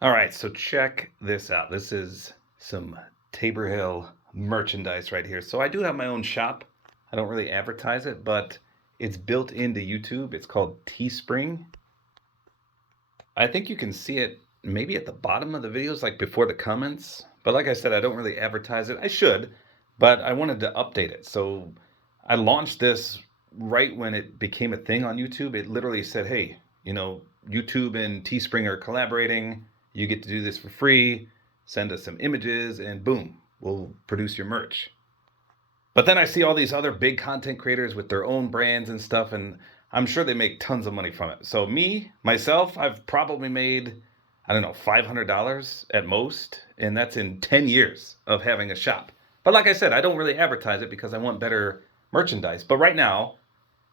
All right, so check this out. This is some Tabor Hill merchandise right here. So I do have my own shop. I don't really advertise it, but it's built into YouTube. It's called Teespring. I think you can see it maybe at the bottom of the videos, like before the comments. But like I said, I don't really advertise it. I should, but I wanted to update it. So I launched this right when it became a thing on YouTube. It literally said, hey, YouTube and Teespring are collaborating. You get to do this for free. Send us some images, and boom, we'll produce your merch. But then I see all these other big content creators with their own brands and stuff, and I'm sure they make tons of money from it. So myself, I've probably made, I don't know, $500 at most, and that's in 10 years of having a shop. But like I said, I don't really advertise it because I want better merchandise. But right now,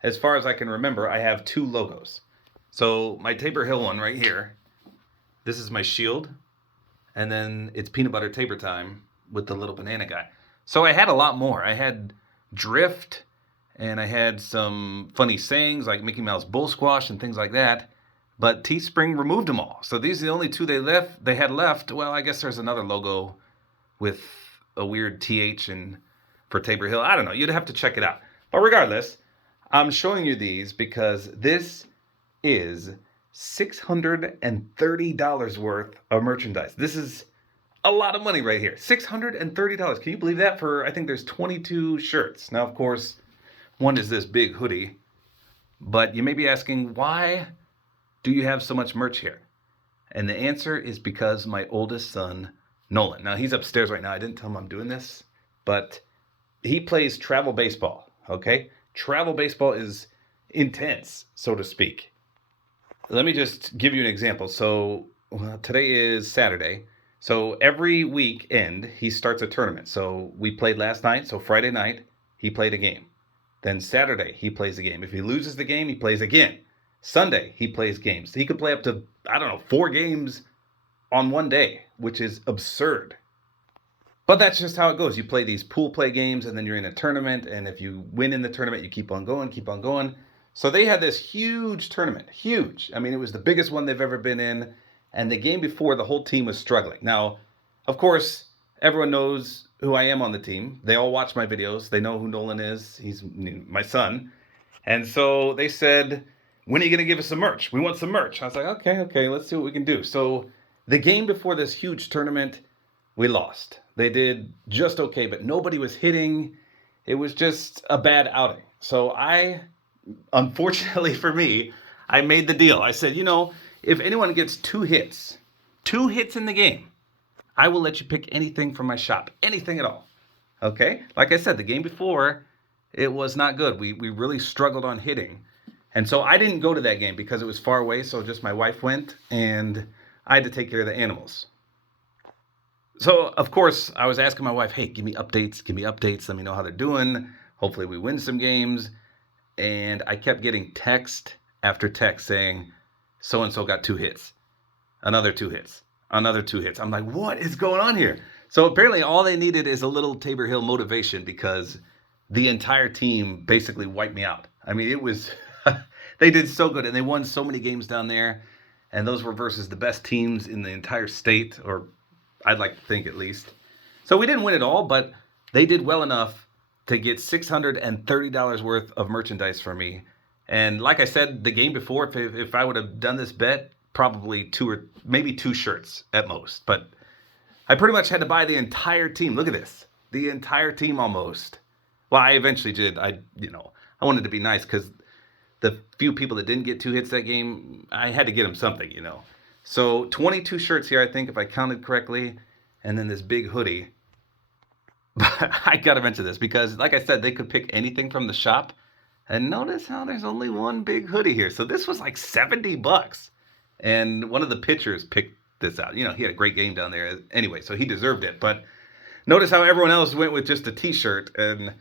as far as I can remember, I have two logos. So my Tabor Hill one right here, this is my shield, and then it's peanut butter Tabor time with the little banana guy. So I had a lot more. I had drift, and I had some funny sayings like Mickey Mouse bull squash and things like that. But Teespring removed them all. So these are the only two they had left. Well, I guess there's another logo with a weird TH and for Tabor Hill. I don't know. You'd have to check it out. But regardless, I'm showing you these because this is $630 worth of merchandise. This is a lot of money right here. $630. Can you believe that? I think there's 22 shirts. Now, of course, one is this big hoodie. But you may be asking, why do you have so much merch here? And the answer is because my oldest son, Nolan. Now, he's upstairs right now. I didn't tell him I'm doing this, but he plays travel baseball, okay? Travel baseball is intense, so to speak. Let me just give you an example. So today is Saturday. So every weekend, he starts a tournament. So we played last night. So Friday night, he played a game. Then Saturday, he plays a game. If he loses the game, he plays again. Sunday, he plays games. He could play up to, I don't know, 4 games on one day, which is absurd. But that's just how it goes. You play these pool play games, and then you're in a tournament. And if you win in the tournament, you keep on going, keep on going. So they had this huge tournament, huge. I mean, it was the biggest one they've ever been in. And the game before, the whole team was struggling. Now, of course, everyone knows who I am on the team. They all watch my videos. They know who Nolan is. He's my son. And so they said, when are you going to give us some merch? We want some merch. I was like, okay, let's see what we can do. So the game before this huge tournament, we lost. They did just okay, but nobody was hitting. It was just a bad outing. So unfortunately for me, I made the deal. I said, if anyone gets 2 hits in the game, I will let you pick anything from my shop, anything at all. Okay? Like I said, the game before, it was not good. We really struggled on hitting. And so I didn't go to that game because it was far away, so just my wife went, and I had to take care of the animals. So, of course, I was asking my wife, hey, give me updates, let me know how they're doing. Hopefully we win some games. And I kept getting text after text saying, so-and-so got 2 hits, another 2 hits, another 2 hits. I'm like, what is going on here? So apparently all they needed is a little Tabor Hill motivation because the entire team basically wiped me out. I mean, it was, they did so good, and they won so many games down there, and those were versus the best teams in the entire state, or I'd like to think at least. So we didn't win it all, but they did well enough to get $630 worth of merchandise for me. And like I said, the game before, if I would have done this bet, probably 2 or maybe 2 shirts at most. But I pretty much had to buy the entire team. Look at this. The entire team almost. Well, I eventually did. I wanted to be nice because the few people that didn't get 2 hits that game, I had to get them something. So 22 shirts here, I think, if I counted correctly. And then this big hoodie. But I got to mention this because, like I said, they could pick anything from the shop. And notice how there's only one big hoodie here. So this was like $70. And one of the pitchers picked this out. He had a great game down there. Anyway, so he deserved it. But notice how everyone else went with just a t-shirt. And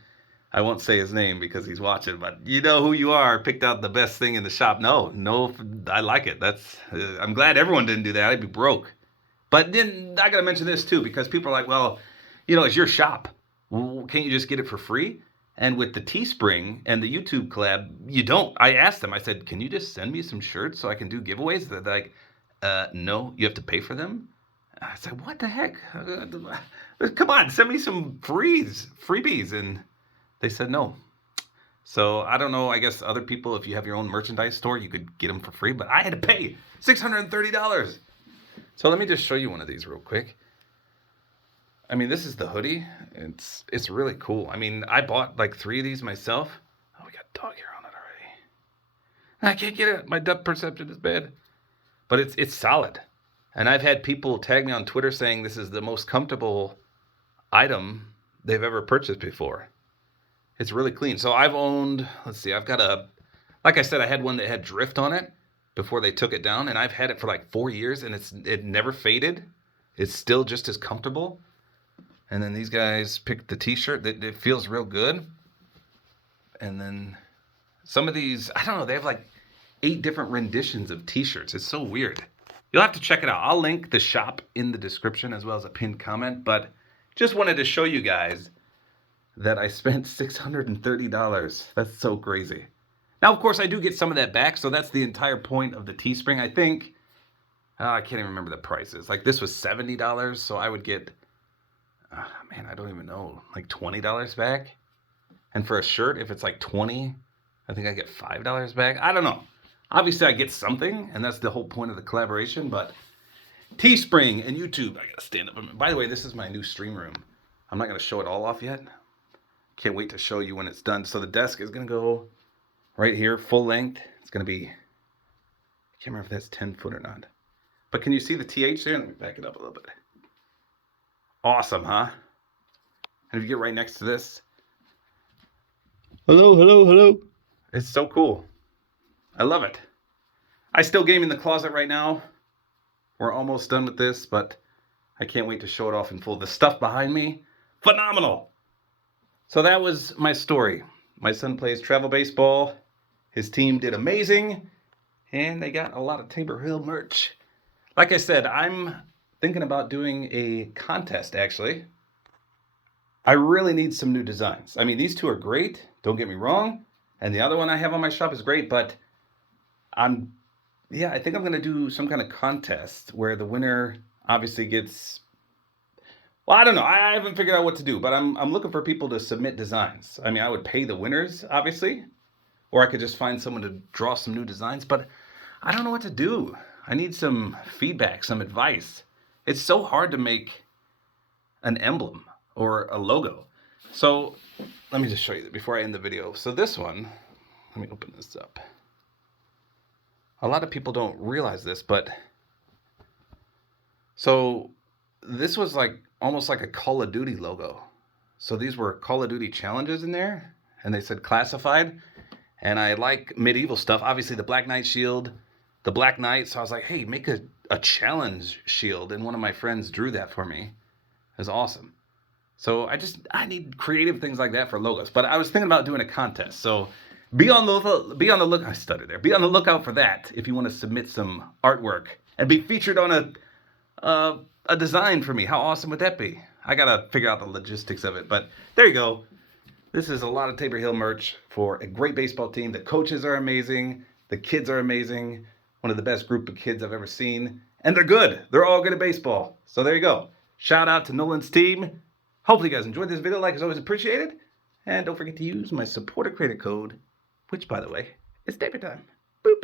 I won't say his name because he's watching. But you know who you are. Picked out the best thing in the shop. No, I like it. I'm glad everyone didn't do that. I'd be broke. But then I got to mention this too because people are like, well, it's your shop. Well, can't you just get it for free? And with the Teespring and the YouTube collab, you don't. I asked them, I said, can you just send me some shirts so I can do giveaways? They're like, No, you have to pay for them. I said, what the heck? Come on, send me some freebies. And they said no. So I don't know. I guess other people, if you have your own merchandise store, you could get them for free. But I had to pay $630. So let me just show you one of these real quick. I mean, this is the hoodie. It's really cool. I mean, I bought like 3 of these myself. Oh, we got dog hair on it already. I can't get it. My depth perception is bad. But it's solid. And I've had people tag me on Twitter saying this is the most comfortable item they've ever purchased before. It's really clean. So I've owned, let's see, I've got like I said, I had one that had drift on it before they took it down. And I've had it for like 4 years and it never faded. It's still just as comfortable. And then these guys picked the t-shirt. It feels real good. And then some of these, I don't know, they have like 8 different renditions of t-shirts. It's so weird. You'll have to check it out. I'll link the shop in the description as well as a pinned comment. But just wanted to show you guys that I spent $630. That's so crazy. Now, of course, I do get some of that back. So that's the entire point of the Teespring. I think, I can't even remember the prices. Like this was $70. So I would get... man, I don't even know, like $20 back. And for a shirt, if it's like 20, I think I get $5 back. I don't know. Obviously, I get something, and that's the whole point of the collaboration. But Teespring and YouTube, I gotta stand up. By the way, this is my new stream room. I'm not gonna show it all off yet. Can't wait to show you when it's done. So the desk is gonna go right here, full length. It's gonna be, I can't remember if that's 10 foot or not. But can you see the TH there? Let me back it up a little bit. Awesome, huh? And if you get right next to this, hello. It's so cool. I love it. I still game in the closet right now. We're almost done with this, but I can't wait to show it off in full. The stuff behind me, phenomenal. So that was my story. My son plays travel baseball. His team did amazing, and they got a lot of Tabor Hill merch. Like I said, I'm thinking about doing a contest, actually. I really need some new designs. I mean, these 2 are great, don't get me wrong, and the other one I have on my shop is great, but I think I'm going to do some kind of contest where the winner obviously gets, well, I don't know, I haven't figured out what to do, but I'm looking for people to submit designs. I mean, I would pay the winners, obviously, or I could just find someone to draw some new designs, but I don't know what to do. I need some feedback, some advice. It's so hard to make an emblem or a logo. So let me just show you that before I end the video. So this one, let me open this up. A lot of people don't realize this, but so this was like almost like a Call of Duty logo. So these were Call of Duty challenges in there, and they said classified. And I like medieval stuff. Obviously the Black Knight shield, the Black Knight. So I was like, hey, make a challenge shield. And one of my friends drew that for me. It was awesome. So I need creative things like that for logos. But I was thinking about doing a contest. So be on the look. I stuttered there. Be on the lookout for that if you want to submit some artwork and be featured on a design for me. How awesome would that be? I gotta figure out the logistics of it. But there you go. This is a lot of Tabor Hill merch for a great baseball team. The coaches are amazing. The kids are amazing. One of the best group of kids I've ever seen. And they're good. They're all good at baseball. So there you go. Shout out to Nolan's team. Hopefully you guys enjoyed this video. Like is always appreciated. And don't forget to use my supporter creator code, which, by the way, is Tabor time. Boop.